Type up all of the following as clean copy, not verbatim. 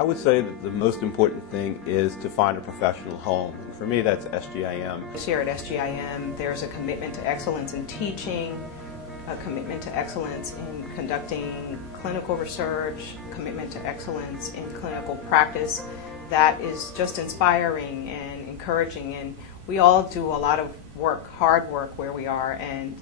I would say that the most important thing is to find a professional home. And for me, that's SGIM. This year at SGIM, there's a commitment to excellence in teaching, a commitment to excellence in conducting clinical research, commitment to excellence in clinical practice that is just inspiring and encouraging. And we all do a lot of work, hard work where we are, and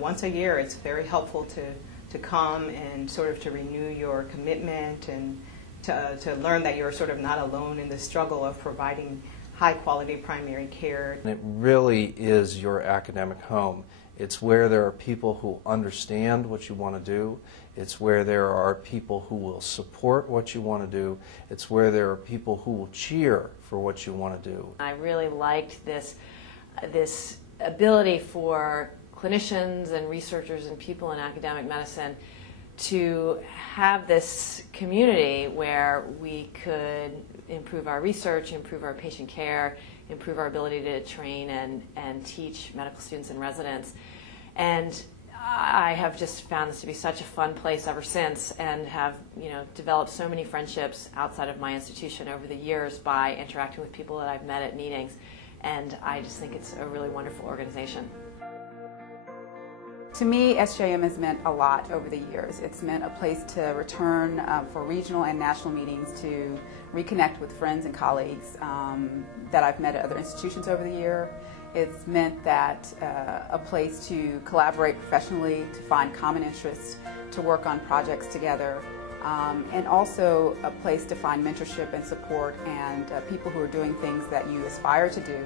once a year it's very helpful to come and sort of to renew your commitment and to learn that you're sort of not alone in the struggle of providing high quality primary care. It really is your academic home. It's where there are people who understand what you want to do. It's where there are people who will support what you want to do. It's where there are people who will cheer for what you want to do. I really liked this ability for clinicians and researchers and people in academic medicine to have this community where we could improve our research, improve our patient care, improve our ability to train and teach medical students and residents. And I have just found this to be such a fun place ever since, and have developed so many friendships outside of my institution over the years by interacting with people that I've met at meetings. And I just think it's a really wonderful organization. To me, SGIM has meant a lot over the years. It's meant a place to return for regional and national meetings, to reconnect with friends and colleagues that I've met at other institutions over the year. It's meant that a place to collaborate professionally, to find common interests, to work on projects together, and also a place to find mentorship and support and people who are doing things that you aspire to do.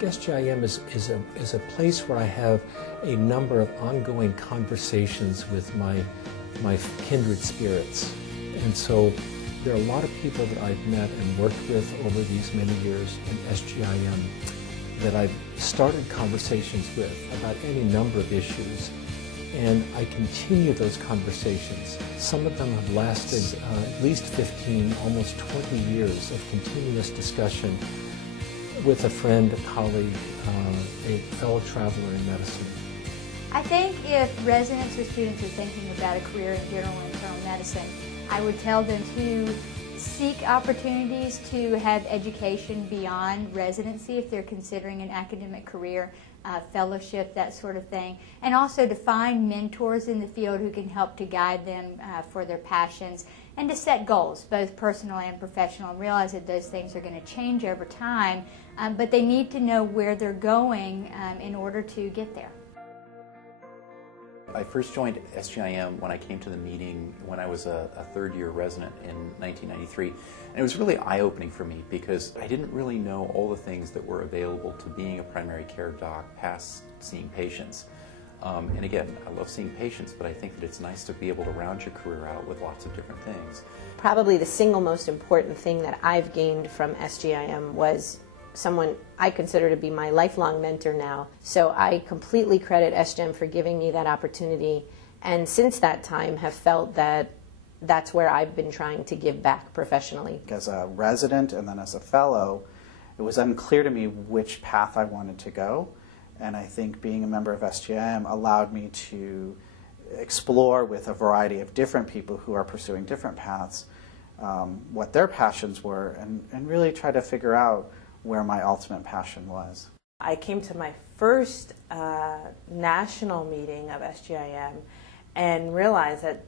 SGIM is a place where I have a number of ongoing conversations with my kindred spirits. And so there are a lot of people that I've met and worked with over these many years in SGIM that I've started conversations with about any number of issues. And I continue those conversations. Some of them have lasted at least 15, almost 20 years of continuous discussion with a friend, a colleague, a fellow traveler in medicine. I think if residents or students are thinking about a career in general internal medicine, I would tell them to seek opportunities to have education beyond residency if they're considering an academic career, fellowship, that sort of thing, and also to find mentors in the field who can help to guide them for their passions, and to set goals, both personal and professional, and realize that those things are going to change over time, but they need to know where they're going in order to get there. I first joined SGIM when I came to the meeting when I was a third-year resident in 1993. And it was really eye-opening for me because I didn't really know all the things that were available to being a primary care doc past seeing patients. And again, I love seeing patients, but I think that it's nice to be able to round your career out with lots of different things. Probably the single most important thing that I've gained from SGIM was someone I consider to be my lifelong mentor now. So I completely credit SGIM for giving me that opportunity, and since that time have felt that that's where I've been trying to give back professionally. As a resident and then as a fellow, it was unclear to me which path I wanted to go, and I think being a member of SGIM allowed me to explore with a variety of different people who are pursuing different paths what their passions were, and really try to figure out where my ultimate passion was. I came to my first national meeting of SGIM and realized that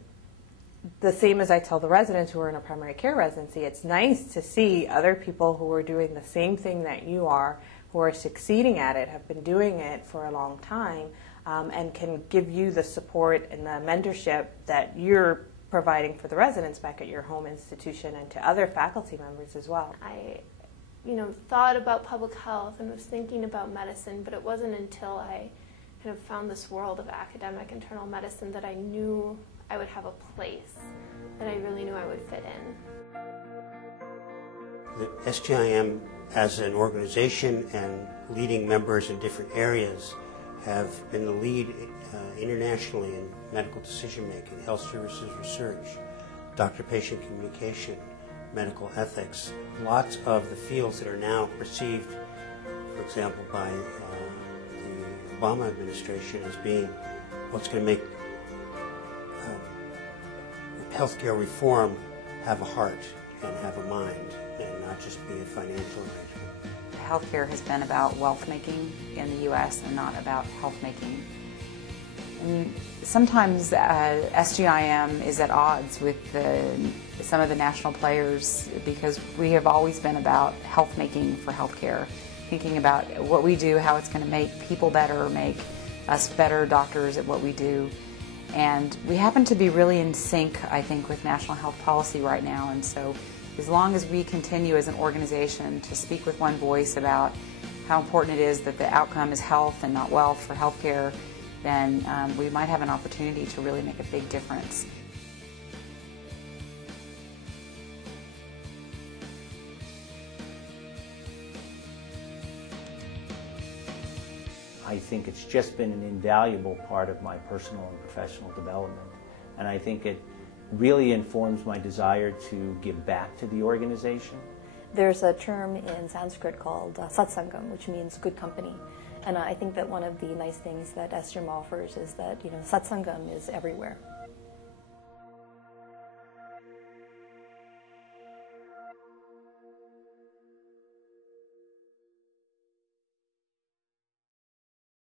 the same as I tell the residents who are in a primary care residency, it's nice to see other people who are doing the same thing that you are, who are succeeding at it, have been doing it for a long time, and can give you the support and the mentorship that you're providing for the residents back at your home institution and to other faculty members as well. I thought about public health and was thinking about medicine, but it wasn't until I kind of found this world of academic internal medicine that I knew I would have a place, that I really knew I would fit in. The SGIM as an organization and leading members in different areas have been the lead internationally in medical decision-making, health services research, doctor-patient communication, medical ethics. Lots of the fields that are now perceived, for example, by the Obama administration as being what's going to make healthcare reform have a heart and have a mind and not just be a financial arrangement. Healthcare has been about wealth making in the U.S. and not about health making. And sometimes SGIM is at odds with some of the national players because we have always been about health making for healthcare, thinking about what we do, how it's going to make people better, make us better doctors at what we do. And we happen to be really in sync, I think, with national health policy right now. And so as long as we continue as an organization to speak with one voice about how important it is that the outcome is health and not wealth for healthcare, then we might have an opportunity to really make a big difference. I think it's just been an invaluable part of my personal and professional development. And I think it really informs my desire to give back to the organization. There's a term in Sanskrit called satsangam, which means good company. And I think that one of the nice things that SGIM offers is that, satsangam is everywhere.